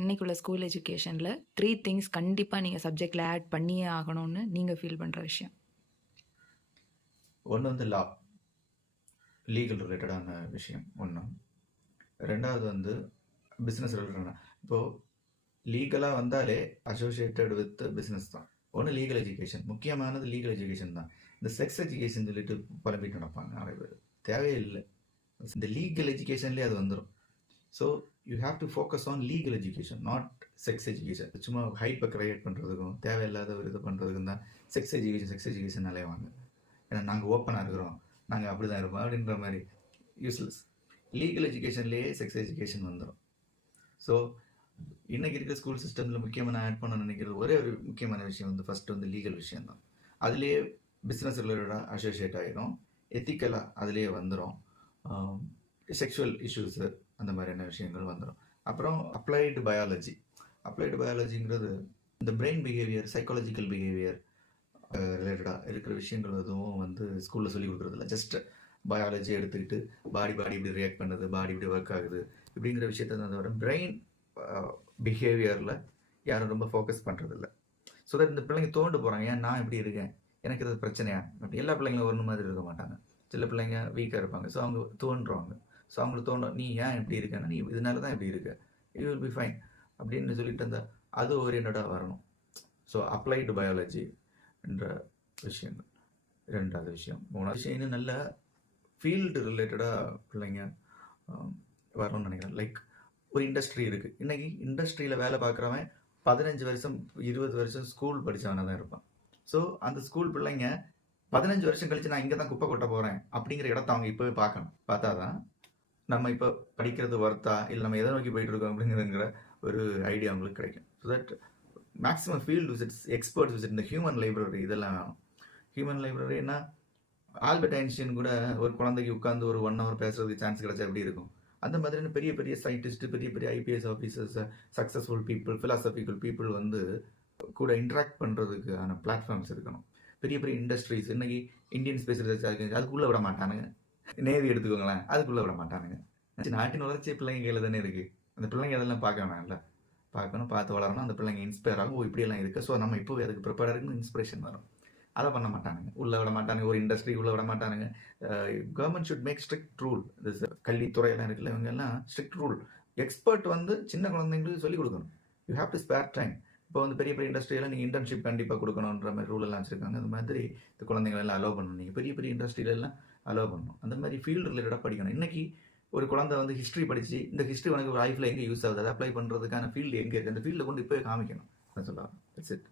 இன்னைக்கு உள்ள school எஜுகேஷனில் 3 things கண்டிப்பாக நீங்கள் சப்ஜெக்டில் ஆட் பண்ணியே ஆகணும்னு நீங்கள் ஃபீல் பண்ணுற விஷயம்? ஒன்று வந்து லீகல் ரிலேட்டடான விஷயம் ஒன்று. ரெண்டாவது வந்து பிஸ்னஸ் ரிலேட்டடான. இப்போது லீகலாக வந்தாலே அசோசியேட்டட் வித் பிஸ்னஸ் தான். ஒன்று லீகல் எஜுகேஷன், முக்கியமானது லீகல் எஜுகேஷன் தான். இந்த செக்ஸ் எஜுகேஷன் சொல்லிட்டு புலம்பிட்டு நடப்பாங்க நிறைய பேர். தேவையில்லை, இந்த லீகல் எஜுகேஷன்லேயே அது வந்துடும். So you have to focus on legal education, not sex education. சும்மா ஹைப்பை கிரியேட் பண்ணுறதுக்கும் தேவையில்லாத ஒரு இது பண்ணுறதுக்கும் தான் செக்ஸ் எஜுகேஷன் அலைவாங்க. ஏன்னா நாங்கள் ஓப்பனாக இருக்கிறோம், நாங்கள் அப்படி தான் இருப்போம் அப்படின்ற மாதிரி யூஸ்லெஸ். லீகல் எஜுகேஷன்லேயே செக்ஸ் எஜுகேஷன் வந்துடும். ஸோ இன்றைக்கி இருக்கிற ஸ்கூல் சிஸ்டமில் முக்கியமாக நான் ஆட் பண்ண நினைக்கிறது ஒரே ஒரு முக்கியமான விஷயம் வந்து ஃபஸ்ட்டு வந்து லீகல் விஷயம் தான். அதுலேயே பிஸ்னஸ் ரிலேட்டடாக அசோசியேட் ஆகிடும், எத்திக்கலாக அதுலேயே வந்துடும், செக்ஷுவல் இஷ்யூஸு அந்த மாதிரியான விஷயங்கள் வந்துடும். அப்புறம் அப்ளைடு பயாலஜிங்கிறது இந்த பிரெயின் பிஹேவியர், சைக்காலஜிக்கல் பிஹேவியர் ரிலேட்டடாக இருக்கிற விஷயங்கள் எதுவும் வந்து ஸ்கூலில் சொல்லி கொடுக்குறதில்ல. ஜஸ்ட் பயாலஜி எடுத்துக்கிட்டு பாடி இப்படி ரியாக்ட் பண்ணுது, பாடி இப்படி ஒர்க் ஆகுது இப்படிங்கிற விஷயத்த தான் தவிர பிரெயின் பிஹேவியரில் யாரும் ரொம்ப ஃபோக்கஸ் பண்ணுறதில்ல. ஸோ தட் இந்த பிள்ளைங்க தோண்டு போகிறாங்க, ஏன் நான் இப்படி இருக்கேன், எனக்கு இது பிரச்சனையா. அப்படி எல்லா பிள்ளைங்களும் ஒன்று மாதிரி இருக்க மாட்டாங்க. சில பிள்ளைங்க வீக்காக இருப்பாங்க, ஸோ அவங்க தோன்றுவாங்க. ஸோ அவங்களுக்கு தோணும், நீ ஏன் இப்படி இருக்கேன்னா நீ இதனால தான் இப்படி இருக்க, யூ வில் பி ஃபைன் அப்படின்னு சொல்லிட்டு இருந்தால் அது ஓரியன்டாக வரணும். ஸோ அப்ளைடு பயாலஜி என்ற விஷயங்கள் ரெண்டாவது விஷயம். மூணாவது விஷயம் இன்னும் நல்ல ஃபீல்டு ரிலேட்டடாக பிள்ளைங்க வரணும்னு நினைக்கிறேன். லைக் ஒரு இண்டஸ்ட்ரி இருக்குது, இன்றைக்கி இண்டஸ்ட்ரியில் வேலை பார்க்குறவன் 15 வருஷம் 20 வருஷம் ஸ்கூல் படித்தவனாக தான் இருப்பான். ஸோ அந்த ஸ்கூல் பிள்ளைங்க 15 வருஷம் கழித்து நான் இங்கே தான் குப்பை கொட்ட போகிறேன் அப்படிங்கிற இடத்த அவங்க இப்போவே பார்க்கணும். பார்த்தா தான் நம்ம இப்போ படிக்கிறது ஒர்த்தா இல்லை நம்ம எதை நோக்கி போயிட்டு இருக்கோம் அப்படிங்கிறதுங்கிற ஒரு ஐடியா அவங்களுக்கு கிடைக்கும். So that maximum field visits, expert visit, இந்த ஹியூமன் லைப்ரரி இதெல்லாம் வேணும். ஹியூமன் லைப்ரரினா ஆல்பர்ட் ஐன்ஸ்டீன் கூட ஒரு குழந்தைக்கு உட்காந்து ஒரு 1 hour பேசுறதுக்கு சான்ஸ் கிடைச்சா எப்படி இருக்கும்? அந்த மாதிரியான பெரிய பெரிய சயின்டிஸ்ட், பெரிய பெரிய IPS officers, successful people, philosophical people வந்து கூட இன்ட்ராக்ட் பண்ணுறதுக்கான பிளாட்ஃபார்ம்ஸ் இருக்கணும். பெரிய பெரிய இண்டஸ்ட்ரீஸ் இன்னைக்கு இந்தியன் ஸ்பேஸ் ரிசர்ச் அதுக்குள்ளே விட மாட்டானுங்க. நேவி எடுத்துக்கோங்களேன், அதுக்குள்ளே விட மாட்டானுங்க. நாட்டின் வளர்ச்சி பிள்ளைங்க கையில் தானே இருக்குது. அந்த பிள்ளைங்க அதெல்லாம் பார்க்க வேணாம்ல, பார்க்கணும், பார்த்து வளரணும். அந்த பிள்ளைங்க இன்ஸ்பயர் ஆகும், இப்படியெல்லாம் இருக்குது. ஸோ நம்ம இப்போ அதுக்கு ப்ரிப்பேர் இருக்குன்னு இன்ஸ்பிரேஷன் வரும். அதை பண்ண மாட்டானுங்க, உள்ளே விட மாட்டானுங்க, ஒரு இண்டஸ்ட்ரி உள்ளே விட மாட்டானுங்க. Government should make strict rule. கல்வித்துறையெல்லாம் இருக்குல்ல, இவங்கெல்லாம் ஸ்ட்ரிக்ட் ரூல். எக்ஸ்பர்ட் வந்து சின்ன குழந்தைங்களுக்கு சொல்லிக் கொடுக்கணும். You have to spare time. இப்போ வந்து பெரிய பெரிய இண்டஸ்ட்ரியெல்லாம் நீங்கள் இன்டர்ன்ஷிப் கண்டிப்பாக கொடுக்கணுன்ற மாதிரி ரூல் எல்லாம் வச்சுருக்காங்க. அந்த மாதிரி இந்த குழந்தைங்களெல்லாம் அலோவ் பண்ணணும். நீங்கள் பெரிய பெரிய இண்டஸ்ட்ரியிலெல்லாம் அலோவ் பண்ணணும். அந்த மாதிரி ஃபீல்டு ரிலேட்டடாக படிக்கணும். இன்றைக்கி ஒரு குழந்தை வந்து ஹிஸ்ட்ரி படித்து இந்த ஹிஸ்ட்ரி உனக்கு லைஃப்பில் எங்கே யூஸ் ஆகுது, அதை அப்ளை பண்ணுறதுக்கான ஃபீல்டு எங்கே இருக்குது, அந்த ஃபீல்டில் கொண்டு இப்போ காமிக்கணும். அதை சொல்லலாம். It's it.